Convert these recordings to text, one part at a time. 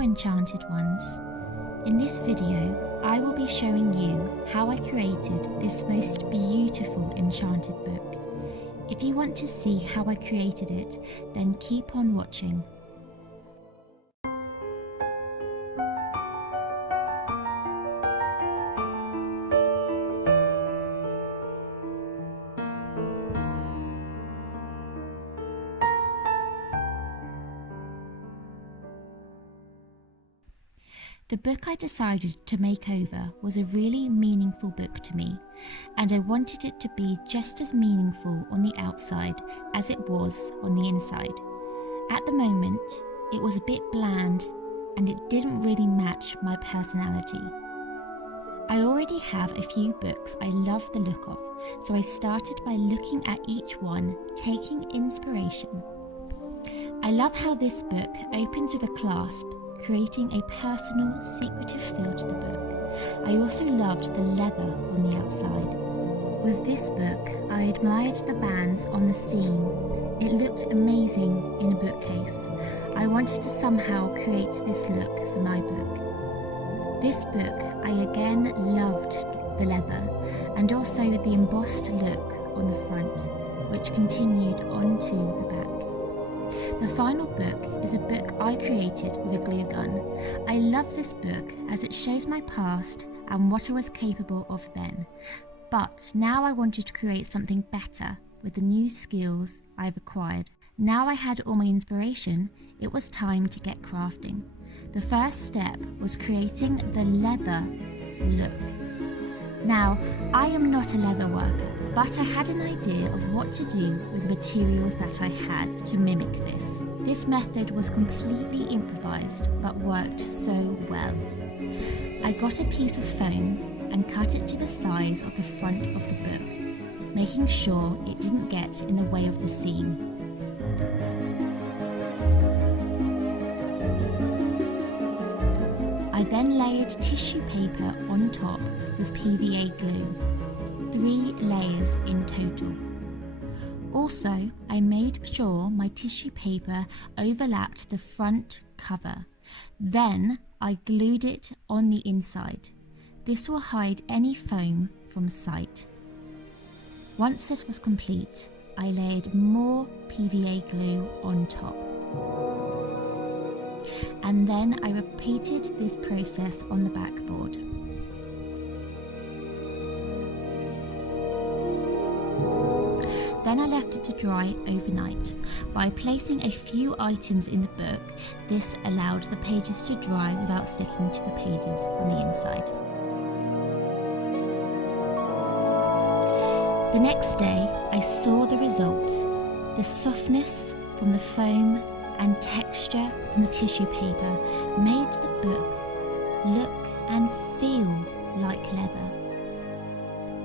Hello Enchanted ones! In this video I will be showing you how I created this most beautiful enchanted book. If you want to see how I created it, then keep on watching. The book I decided to make over was a really meaningful book to me, and I wanted it to be just as meaningful on the outside as it was on the inside. At the moment, it was a bit bland and it didn't really match my personality. I already have a few books I love the look of, so I started by looking at each one, taking inspiration. I love how this book opens with a clasp, creating a personal, secretive feel to the book. I also loved the leather on the outside. With this book, I admired the bands on the seam. It looked amazing in a bookcase. I wanted to somehow create this look for my book. This book, I again loved the leather and also the embossed look on the front, which continued onto the back. The final book is a book I created with a glue gun. I love this book as it shows my past and what I was capable of then. But now I wanted to create something better with the new skills I've acquired. Now I had all my inspiration, it was time to get crafting. The first step was creating the leather look. Now, I am not a leather worker, but I had an idea of what to do with the materials that I had to mimic this. This method was completely improvised, but worked so well. I got a piece of foam and cut it to the size of the front of the book, making sure it didn't get in the way of the seam. I then layered tissue paper on top with PVA glue. 3 layers in total. Also, I made sure my tissue paper overlapped the front cover. Then I glued it on the inside. This will hide any foam from sight. Once this was complete, I layered more PVA glue on top. And then I repeated this process on the backboard. Then I left it to dry overnight. By placing a few items in the book, this allowed the pages to dry without sticking to the pages on the inside. The next day, I saw the result. The softness from the foam and texture from the tissue paper made the book look and feel like leather.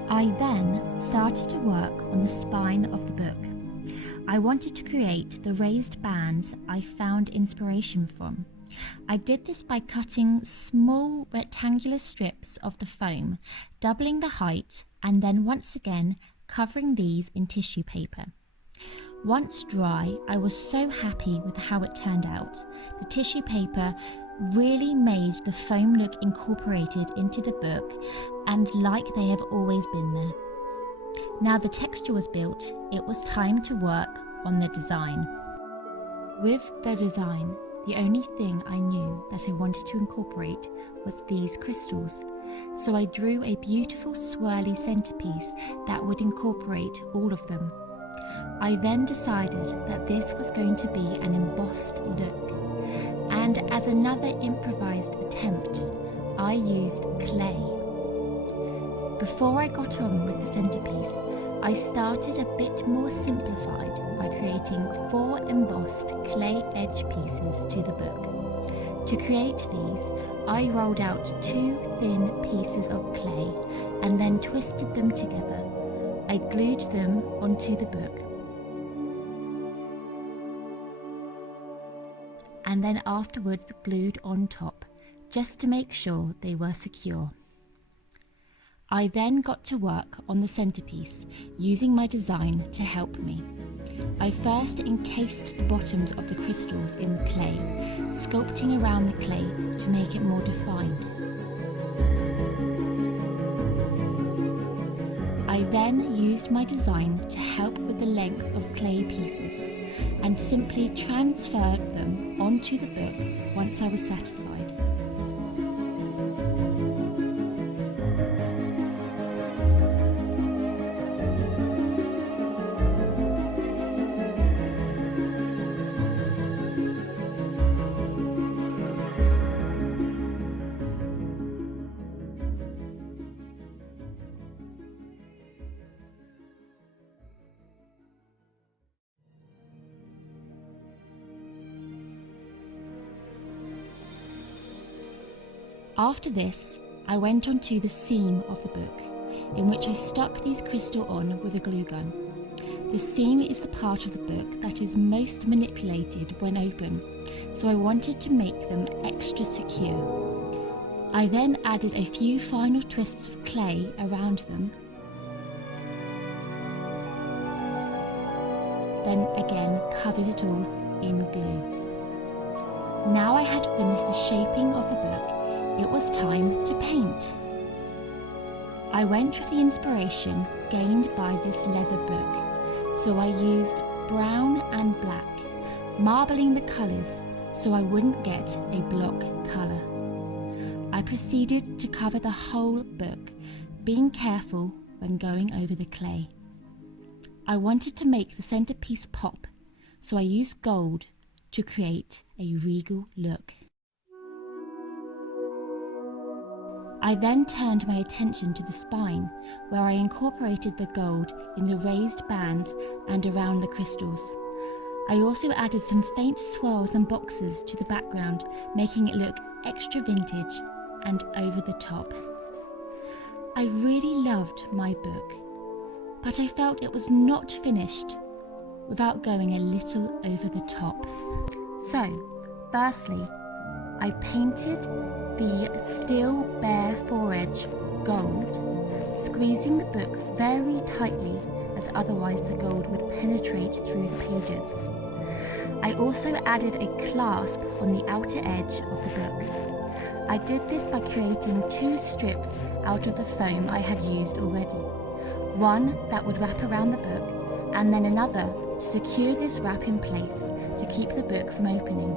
I then started to work on the spine of the book. I wanted to create the raised bands I found inspiration from. I did this by cutting small rectangular strips of the foam, doubling the height, and then once again covering these in tissue paper. Once dry, I was so happy with how it turned out. The tissue paper really made the foam look incorporated into the book and like they have always been there. Now the texture was built, it was time to work on the design. With the design, the only thing I knew that I wanted to incorporate was these crystals. So I drew a beautiful swirly centerpiece that would incorporate all of them. I then decided that this was going to be an embossed look. And as another improvised attempt, I used clay. Before I got on with the centerpiece, I started a bit more simplified by creating 4 embossed clay edge pieces to the book. To create these, I rolled out 2 thin pieces of clay and then twisted them together. I glued them onto the book. And then afterwards glued on top, just to make sure they were secure. I then got to work on the centerpiece, using my design to help me. I first encased the bottoms of the crystals in the clay, sculpting around the clay to make it more defined. I then used my design to help with the length of clay pieces and simply transferred them onto the book once I was satisfied. After this, I went on to the seam of the book, in which I stuck these crystals on with a glue gun. The seam is the part of the book that is most manipulated when open, so I wanted to make them extra secure. I then added a few final twists of clay around them, then again covered it all in glue. Now I had finished the shaping of the book. It was time to paint. I went with the inspiration gained by this leather book, so I used brown and black, marbling the colours so I wouldn't get a block colour. I proceeded to cover the whole book, being careful when going over the clay. I wanted to make the centrepiece pop, so I used gold to create a regal look. I then turned my attention to the spine, where I incorporated the gold in the raised bands and around the crystals. I also added some faint swirls and boxes to the background, making it look extra vintage and over the top. I really loved my book, but I felt it was not finished without going a little over the top. So, firstly, I painted the still bare foredge gold, squeezing the book very tightly as otherwise the gold would penetrate through the pages. I also added a clasp on the outer edge of the book. I did this by creating 2 strips out of the foam I had used already. One that would wrap around the book, and then another to secure this wrap in place to keep the book from opening.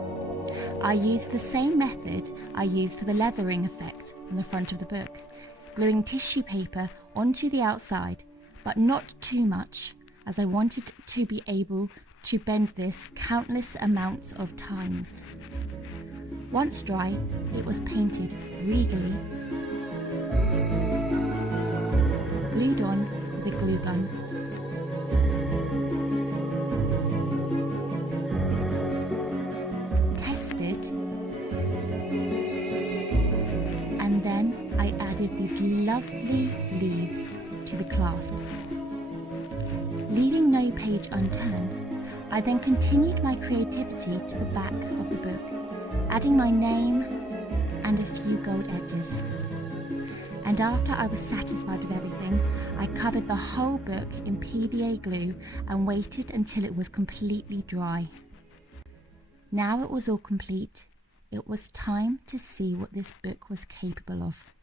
I used the same method I used for the leathering effect on the front of the book, gluing tissue paper onto the outside, but not too much, as I wanted to be able to bend this countless amounts of times. Once dry, it was painted regally, glued on with a glue gun. And then I added these lovely leaves to the clasp. Leaving no page unturned, I then continued my creativity to the back of the book, adding my name and a few gold edges. And after I was satisfied with everything, I covered the whole book in PVA glue and waited until it was completely dry. Now it was all complete. It was time to see what this book was capable of.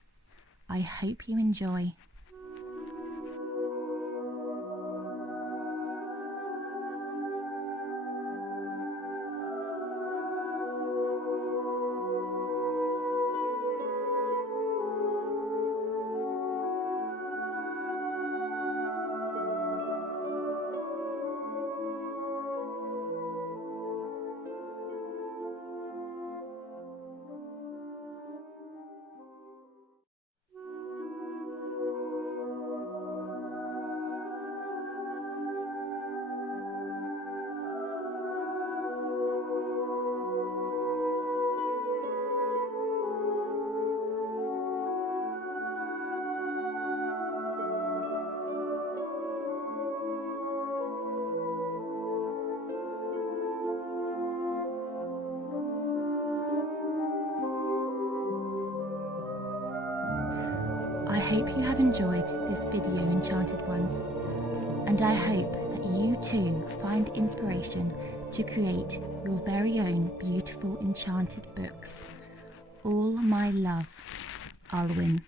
I hope you enjoy. I hope you have enjoyed this video, Enchanted Ones, and I hope that you too find inspiration to create your very own beautiful enchanted books. All my love, Alwyn.